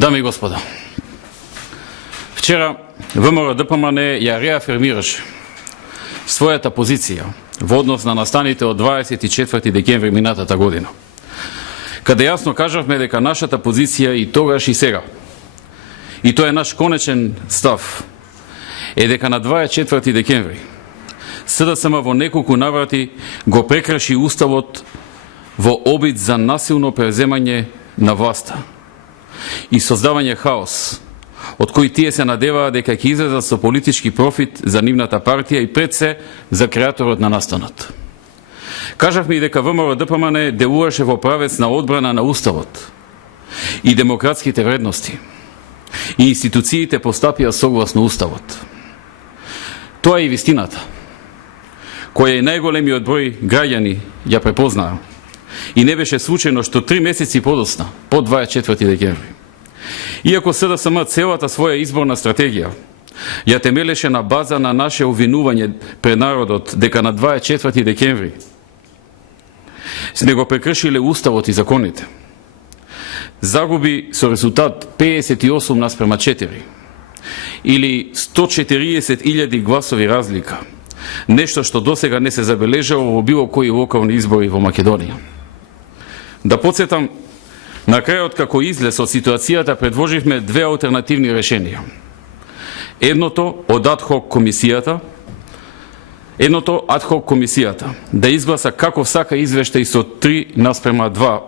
Дами и господа, вчера ВМРО-ДПМН ја реафирмираше својата позиција во однос на настаните од 24 декември минатата година, каде јасно кажавме дека нашата позиција и тогаш и сега, и тоа е наш конечен став, е дека на 24 декември СДСМ во неколку наврати го прекраши Уставот во обид за насилно превземање на власта и создавање хаос, од кој тие се надеваа дека ќе излезат со политички профит за нивната партија и пред се за креаторот на настанот. Кажавме и дека ВМРО-ДПМН делуваше во правец на одбрана на Уставот и демократските вредности и институциите постапија согласно Уставот. Тоа е и вистината, која и најголемиот број граѓани ја препознаа. И не беше случајно што 3 месеци подосна, по 24 декември. Иако СДСМ целата своја изборна стратегија ја темелеше на база на наше обвинување пред народот дека на 24 декември сме го прекршиле Уставот и законите, загуби со резултат 58:4 или 140.000 гласови разлика, нешто што досега не се забележало во било кои локални избори во Македонија. Да подсетам, на крајот како излез од ситуацијата предложивме две алтернативни решенија. Едното адхок комисијата да изгласа како сака извештај со 3:2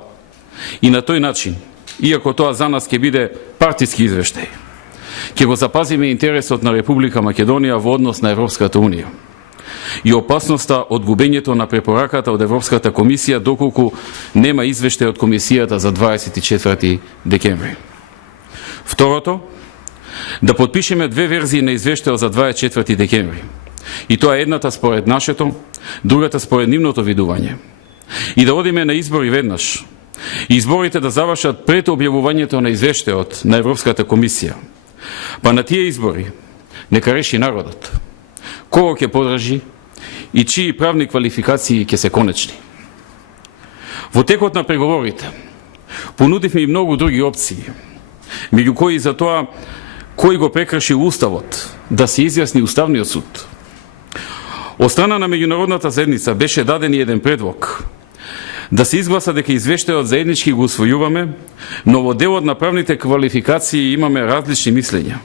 и на тој начин, иако тоа за нас ќе биде партиски извештај, ќе го запазиме интересот на Република Македонија во однос на Европската Унија и опасноста од губењето на препораката од Европската комисија доколку нема извештај од комисијата за 24 декември. Второто, да подпишеме две верзии на извештајот за 24 декември. И тоа едната според нашето, другата според нивното видување. И да одиме на избори веднаш. И изборите да завршат пред објавувањето на извештајот на Европската комисија. Па на тие избори нека реши народот кого ќе подржи и чии правни квалификации ќе се конечни. Во текот на преговорите понудивме и многу други опции, меѓу кои за тоа кој го прекрши Уставот да се изјасни Уставниот суд. Од страна на меѓународната заедница беше даден и еден предлог да се изгласа дека извештајот заеднички го усвојуваме, но во делот на правните квалификации имаме различни мислења.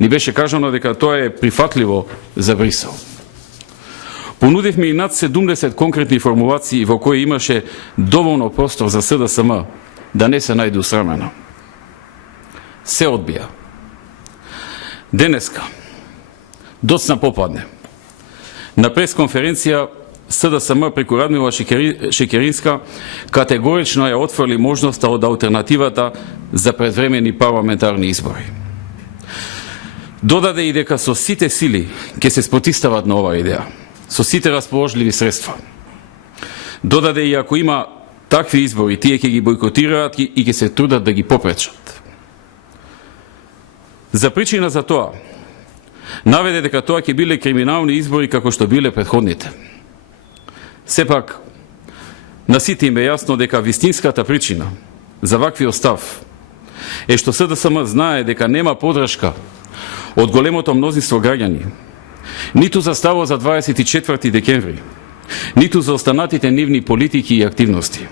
Ни беше кажано дека тоа е прифатливо за Брисел. Понудивме и над 70 конкретни формулации во кои имаше доволно простор за СДСМ да не се најде усрамено. Се одбија. Денеска, доцна попладне, на пресконференција СДСМ преку Радмила Шекеринска категорично ја отфрли можноста од алтернативата за предвремени парламентарни избори. Додаде и дека со сите сили ќе се спротивстават на оваа идеја, со сите расположливи средства. Додаде и ако има такви избори, тие ќе ги бойкотираат и ќе се трудат да ги попречат. За причина за тоа, наведе дека тоа ќе биле криминални избори како што биле претходните. Сепак, на сите им е јасно дека вистинската причина за ваквиот став е што СДСМ знае дека нема подршка од големото мнозинство граѓани, ниту за ставот за 24 декември, ниту за останатите нивни политики и активности.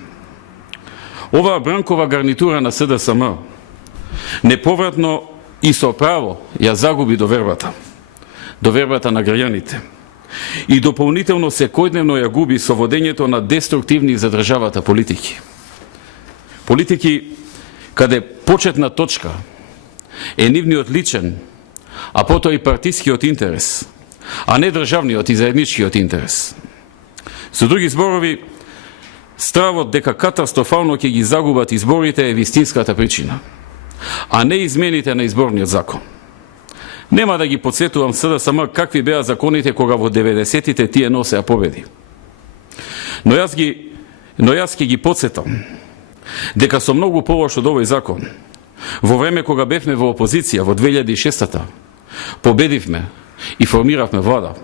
Оваа бранкова гарнитура на СДСМ неповратно и со право ја загуби довербата на граѓаните и дополнително секојдневно ја губи со водењето на деструктивни за државата политики. Политики каде почетна точка е нивниот личен, а потоа и партискиот интерес, а не државниот и заедничкиот интерес. Со други зборови, стравот дека катастрофално ќе ги загубат изборите е вистинската причина, а не измените на изборниот закон. Нема да ги подсетувам СДСМ какви беа законите кога во 90-тите тие носеа победи. Но јас ќе ги подсетам дека со многу полош од овој закон, во време кога бевме во опозиција во 2006-та, победивме и формиравме влада.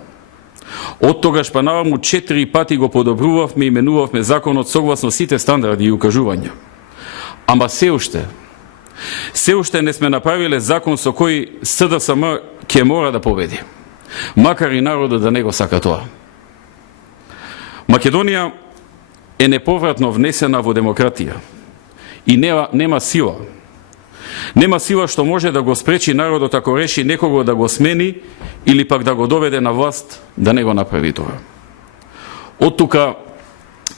Од тогаш па наваму 4 пати го подобрувавме и менувавме законот согласно сите стандарди и укажувања. Ама се уште Се уште не сме направиле закон со кој СДСМ ќе мора да победи, макар и народот да не го сака тоа. Македонија е неповратно внесена во демократија и нема сила. Нема сила што може да го спречи народот ако реши некого да го смени или пак да го доведе на власт да не го направи тоа. Од тука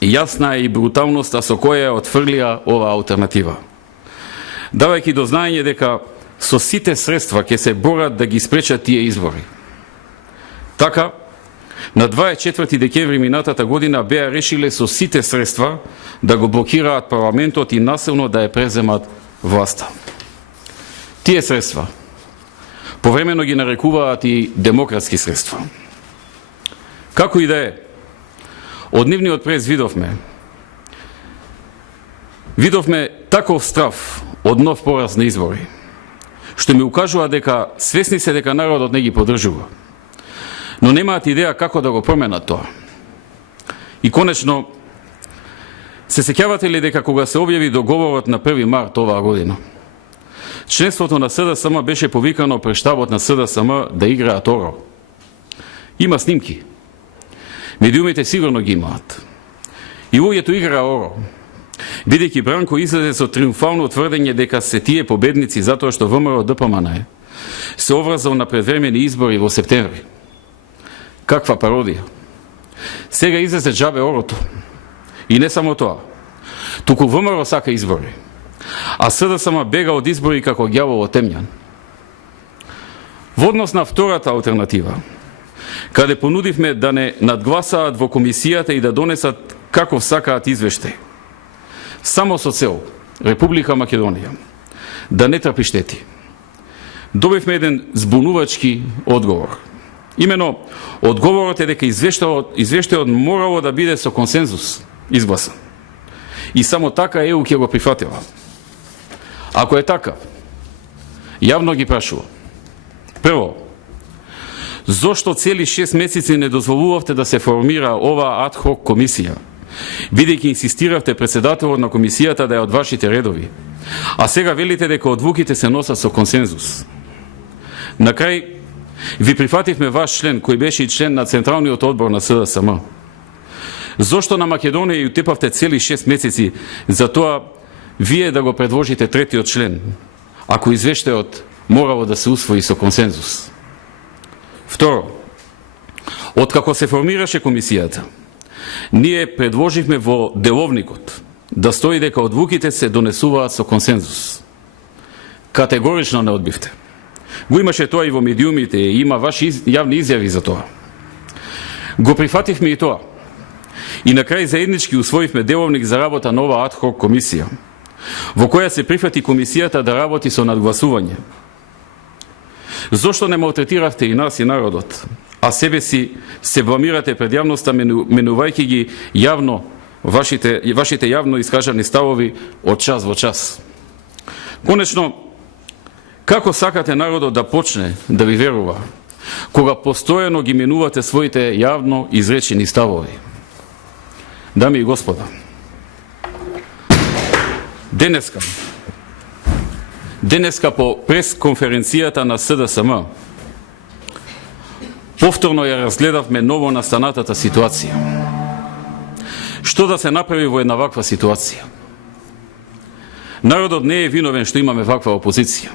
јасна е и бруталноста со која отфрлија ова алтернатива, давајќи до знаење дека со сите средства ќе се борат да ги спречат тие избори. Така, на 24 декември минатата година беа решиле со сите средства да го блокираат парламентот и насилно да ја преземат власта. Тие средства повремено ги нарекуваат и демократски средства. Како и да е, од нивниот прес видовме таков страв од нов пораз на избори, што ми укажува дека свесни се дека народот не ги поддржува, но немаат идеја како да го променат тоа. И конечно, се сеќавате ли дека кога се објави договорот на 1 март оваа година, членството на СДСМ беше повикано пред штабот на СДСМ да играат оро? Има снимки. Медиумите сигурно ги имаат. И луѓето играа оро, бидејќи Бранко излезе со триумфално тврдење дека се тие победници затоа што ВМРО ДПМН се оврзал на предвремени избори во септември. Каква пародија. Сега излезе джабе орото. И не само тоа. Туку ВМРО сака избори, а СДСМ бега од избори како ѓавол од темјан. Во однос на втората алтернатива, каде понудивме да не надгласаат во комисијата и да донесат каков сакаат извештај, само со цел Република Македонија да не трпи штети, добивме еден збунувачки одговор. Имено, одговорот е дека извештајот морало да биде со консензус изгласан. И само така ЕУ ќе го прифатила. Ако е така, јавно ги прашува. Прво, зошто цели 6 месеци не дозволувавте да се формира ова адхок комисија, бидејќи инсистиравте председателот на комисијата да е од вашите редови, а сега велите дека одлуките се носат со консензус. На крај, ви прифативме ваш член, кој беше и член на Централниот одбор на СДСМ. Зошто на Македонија ја утепавте цели 6 месеци за тоа вие да го предложите третиот член, ако извештајот морало да се усвои со консензус? Второ, откако се формираше комисијата, ние предложивме во деловникот да стои дека одлуките се донесуваат со консензус. Категорично не одбивте. Го имаше тоа и во медиумите, и има ваши јавни изјави за тоа. Го прифативме и тоа. И на крај заеднички усвоивме деловник за работа на ова адхок комисија, во која се прифати комисијата да работи со надгласување. Зошто не малтретиравте и нас и народот, а себе си се бламирате пред јавноста, менувајќи ги јавно вашите јавно искажани ставови од час во час? Конечно, како сакате народот да почне да ви верува, кога постојано ги менувате своите јавно изречени ставови? Дами и господа, денеска по пресконференцијата на СДСМ повторно ја разгледавме ново настанатата ситуација. Што да се направи во една ваква ситуација? Народот не е виновен што имаме ваква опозиција,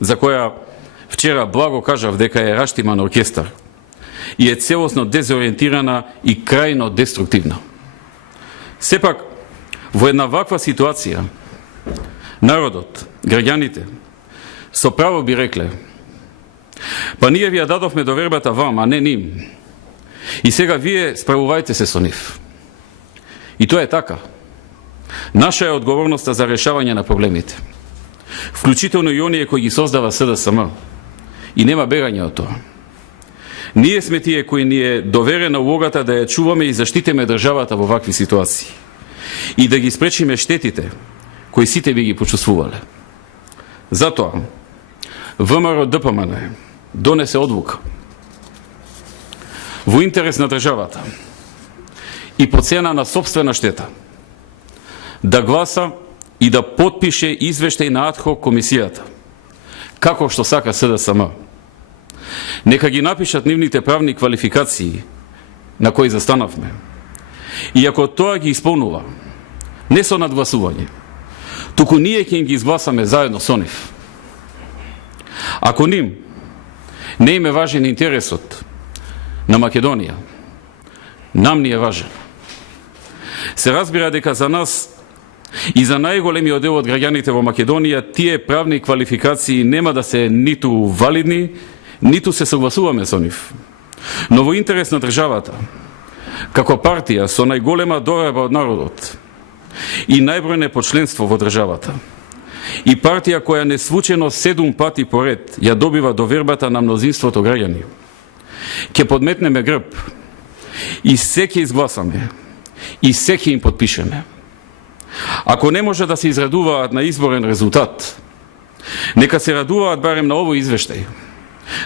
за која вчера благо кажав дека е раштиман оркестар и е целосно дезориентирана и крајно деструктивна. Сепак, во една ваква ситуација, народот, граѓаните, со право би рекле: па ние ви ја дадовме довербата вам, а не ним. И сега вие справувајте се со нив. И тоа е така. Наша е одговорноста за решавање на проблемите, вклучително и оние кои ги создава СДСМ. И нема бегање од тоа. Ние сме тие кои ни е доверена улогата да ја чуваме и заштитиме државата во вакви ситуации и да ги спречиме штетите кои сите би ги почувствувале. Затоа ВМРО ДПМН донесе одлука во интерес на државата и по цена на сопствена штета да гласа и да потпише извештај на адхок комисијата, како што сака СДСМ. Нека ги напишат нивните правни квалификации на кои застанавме. И ако тоа ги исполнува, не со надгласување, туку ние ќе им ги изгласаме заедно со нив. Ако ним не им е важен интересот на Македонија, нам ни е важен. Се разбира дека за нас и за најголемиот дел од граѓаните во Македонија тие правни квалификации нема да се ниту валидни, ниту се согласуваме со нив. Но во интерес на државата, како партија со најголема дореба од народот и најбројне по членство во државата, и партија која неслучено 7 пати поред ја добива довербата на мнозинството граѓани, ќе подметнеме грб и се ќе изгласаме и се ќе им подпишеме. Ако не може да се израдуваат на изборен резултат, нека се радуваат барем на овој извештај,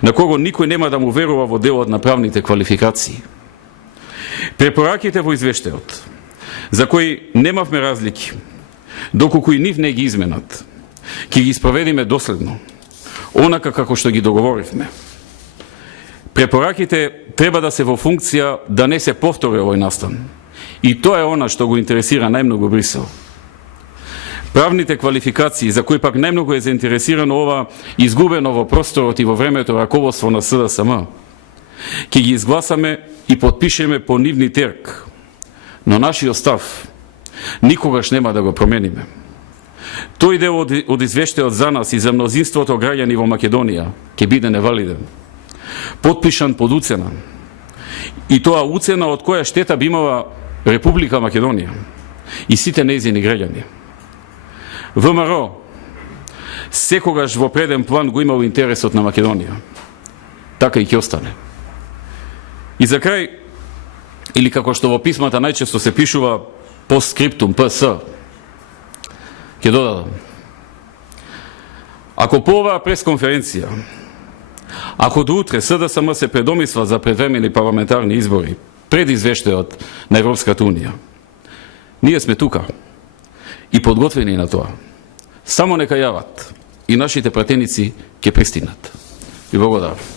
на кого никој нема да му верува во делот на правните квалификации. Препораките во извештајот, за кои немавме разлики, доколку и нив не ги изменат, ќе ги спроведиме доследно, онака како што ги договоривме. Препораките треба да се во функција да не се повтори овој настан. И тоа е она што го интересира најмногу Брисел. Правните квалификации, за кои пак најмногу е заинтересирано ова изгубено во просторот и во времето раководство на СДСМ, ќе ги изгласаме и подпишеме по нивни терк. Но нашиот став никогаш нема да го промениме. Тој дел од извештајот за нас и за мнозинството граѓани во Македонија ќе биде невалиден, подпишан под уцена. И тоа уцена од која штета би имала Република Македонија и сите нејзини граѓани. ВМРО секогаш во преден план го имал интересот на Македонија. Така и ќе остане. И за крај, или како што во писмата најчесто се пишува постскриптум, ПС, ќе додадам. Ако по оваа пресконференција, ако до утре СДСМ се предомисла за предвремени парламентарни избори пред извештајот на Европската Унија, ние сме тука и подготвени на тоа. Само нека јават и нашите пратеници ќе пристигнат. Ви благодарам.